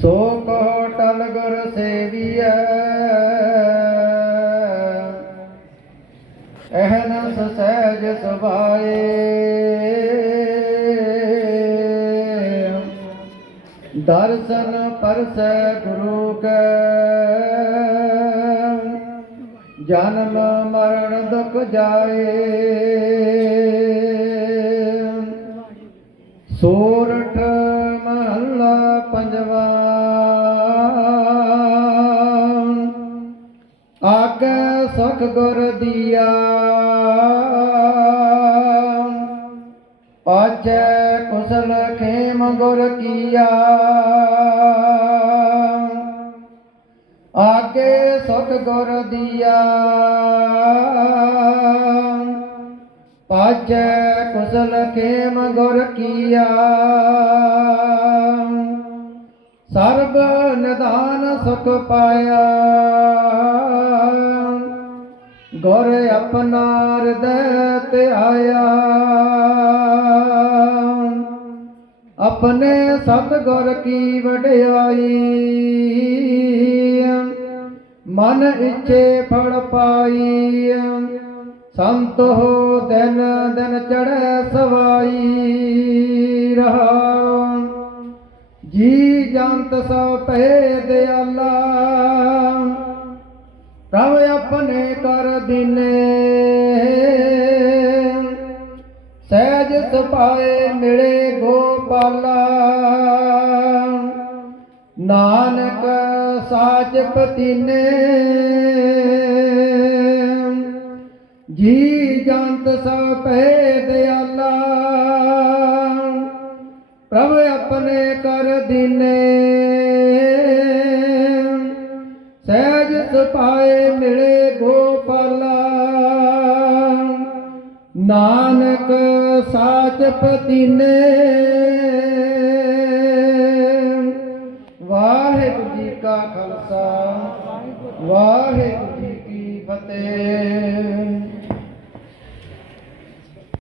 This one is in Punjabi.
ਸੋ ਕੋ ਟਲ ਗੁਰ ਸੇਵੀਐ। ਅਹਨਸ ਸਹਿਜ ਸੁਭਾਏ। ਦਰਸ਼ਨ ਪਰਸੈ ਗੁਰੂ ਕੈ। ਜਨਮ ਮਰਨ ਦੁਖ ਜਾਏ। ਸੋ ਆਕੇ ਸੁਖ ਗੁਰ ਦੀਆ। ਪਾਛੈ ਕੁਸਲ ਖੇਮ ਗੁਰ ਕੀਆ। ਆਗੇ ਸੁਖ ਗੁਰ ਦੀਆ। ਪਾਛੈ ਕੁਸਲ ਖੇਮ ਗੁਰ ਕੀਆ। ਸਰਬ ਨਿਦਾਨ ਸੁਖ ਪਾਇਆ। ਗੁਰ ਆਪਣਾ ਹਿਰਦੈ ਤੇ ਆਇਆ। ਆਪਣੇ ਸਤਿਗੁਰ ਕੀ ਵਡਿਆਈ। ਮਨ ਇੱਛੇ ਫੜ ਪਾਈ। ਸੰਤ ਹੋ ਦਿਨ ਦਿਨ ਚੜੈ ਸਵਾਈ ਰਹਾ। ਜੀ ਜੰਤ ਸਭ ਭੇ ਦਿਆਲਾ ਪ੍ਰਭ ਆਪਣੇ ਕਰ ਦਿਨੇ। ਸਹਿਜ ਸੁਭਾਏ ਮਿਲੇ ਗੋਪਾਲਾ। ਨਾਨਕ ਸਾਚ ਪਤੀਨੇ ਜੀ ਜੰਤ ਸਭ ਭੇ ਦਿਆਲਾ। ਪ੍ਰਭ ਆਪਣੇ ਕਰ ਦਿਨੇ। ਸਹਿਜ ਸੁਭਾਏ ਮਿਲੇ ਨਾਨਕ ਸਾਚ ਪਤੀਨੇ ਵਾਹਿਗੁਰੂ ਜੀ ਕਾ ਖਾਲਸਾ ਵਾਹਿਗੁਰੂ ਜੀ